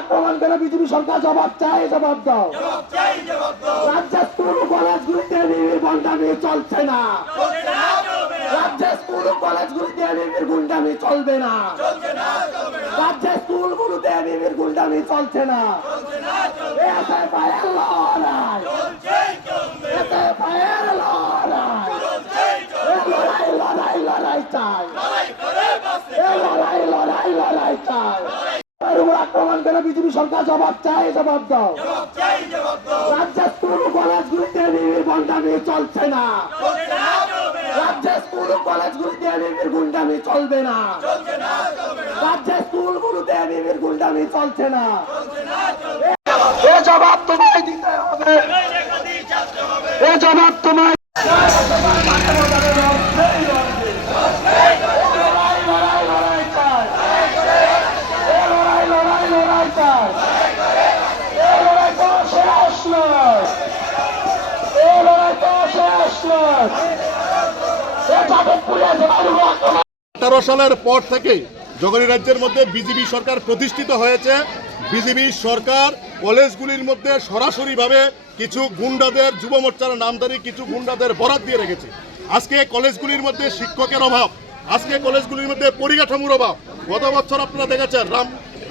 আক্রমণ করে বিজেপি সরকার জবাব চাই, জবাব দাও। রাজ্যের স্কুল কলেজগুলিতে নিবিড় গুন্ডামি চলছে না। রাজ্যের স্কুল কলেজগুলিতে নিবিড় গুন্ডামি চলবে না। রাজ্যের স্কুলগুলোতে নিবিড় গুন্ডামি চলছে না। লড়াই চাই, লড়াই চাই। আক্রমণ করে বিজেপি সরকার জবাব চাই, জবাব দাও। রাজ্যের স্কুল কলেজগুলিতে নিবিড় গুন্ডামি চলছে না। রাজ্যের স্কুল কলেজগুলিতে নিবিড় গুন্ডামি চলবে না। রাজ্যের স্কুলগুলোতে নিবিড় গুন্ডামি চলছে না। এ জবাব তোমায় দিতে হবে, এ জবাব তোমায়। সালের পর থেকে যখন রাজ্যের মধ্যে বিজেপি সরকার প্রতিষ্ঠিত হয়েছে, বিজেপি সরকার কলেজগুলির মধ্যে সরাসরিভাবে কিছু গুন্ডাদের, যুব মোর্চার নামধারী কিছু গুন্ডাদের বরাত দিয়ে রেখেছে। আজকে কলেজগুলির মধ্যে শিক্ষকের অভাব, আজকে কলেজগুলির মধ্যে পরিকাঠামোর অভাব। গত বছর আপনারা দেখেছেন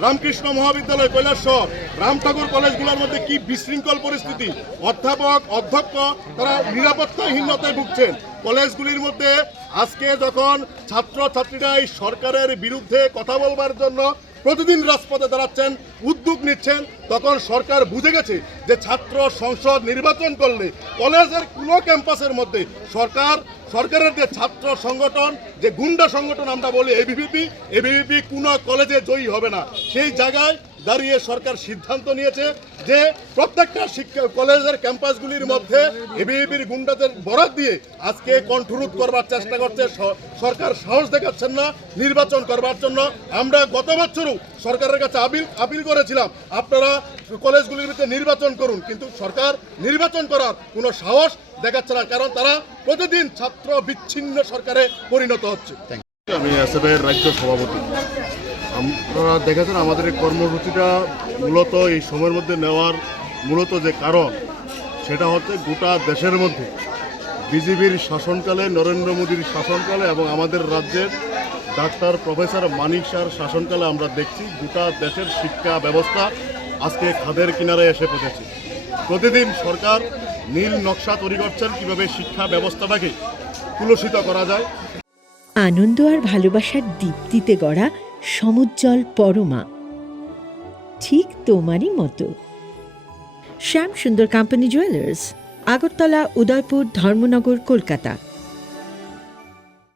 রামকৃষ্ণ মহাবিদ্যালয়, কৈলাসহর, রাম ঠাকুর কলেজগুলোর মধ্যে কি বিশৃঙ্খল পরিস্থিতি। অধ্যাপক, অধ্যক্ষ তারা নিরাপত্তাহীনতায় ভুগছেন। কলেজগুলির মধ্যে আজকে যখন ছাত্রছাত্রীরা এই সরকারের বিরুদ্ধে কথা বলবার জন্য প্রতিদিন রাজপথে দাঁড়াচ্ছেন, উদ্যোগ নিচ্ছেন, তখন সরকার বুঝে গেছে যে ছাত্র সংসদ নির্বাচন করলে কলেজের কোনো ক্যাম্পাসের মধ্যে সরকারের যে ছাত্র সংগঠন, যে গুন্ডা সংগঠন আমরা বলি এবিভিপি কোনো কলেজে জয়ী হবে না। সেই জায়গায় দাঁড়িয়ে সরকার সিদ্ধান্ত নিয়েছে যে প্রত্যেকটা শিক্ষা কলেজের ক্যাম্পাসগুলির মধ্যে এবিভিপির গুন্ডাদের বরাত দিয়ে আজকে কণ্ঠরোধ করবার চেষ্টা করছে। সরকার সাহস দেখাচ্ছেন না নির্বাচন করবার জন্য। আমরা গত বছরও সরকারের কাছে আপিল করেছিলাম আপনারা কলেজগুলির ভিতরে নির্বাচন করুন, কিন্তু সরকার নির্বাচন করার কোনো সাহস দেখাচ্ছে না, কারণ তারা প্রতিদিন ছাত্র বিচ্ছিন্ন সরকারে পরিণত হচ্ছে। আমি এসএফের রাজ্য সভাপতি। আপনারা দেখেছেন আমাদের এই কর্মসূচিটা মূলত এই সময়ের মধ্যে নেওয়ার মূলত যে কারণ, সেটা হচ্ছে গোটা দেশের মধ্যে বিজেপির শাসনকালে, নরেন্দ্র মোদীর শাসনকালে এবং আমাদের রাজ্যের ডাক্তার প্রফেসর মানিক শাহর শাসনকালে আমরা দেখছি গোটা দেশের শিক্ষা ব্যবস্থা আজকে খাদের কিনারে এসে পৌঁছেছে। প্রতিদিন সরকার নীল নকশা তৈরি করছেন কীভাবে শিক্ষা ব্যবস্থাটাকে কুলসিত করা যায়। আনন্দ আর ভালোবাসার দীপ্তিতে গড়া সমুজ্জ্বল পরমা, ঠিক তোমারই মতো। শ্যাম সুন্দর কোম্পানি জুয়েলার্স, আগরতলা, উদয়পুর, ধর্মনগর, কলকাতা।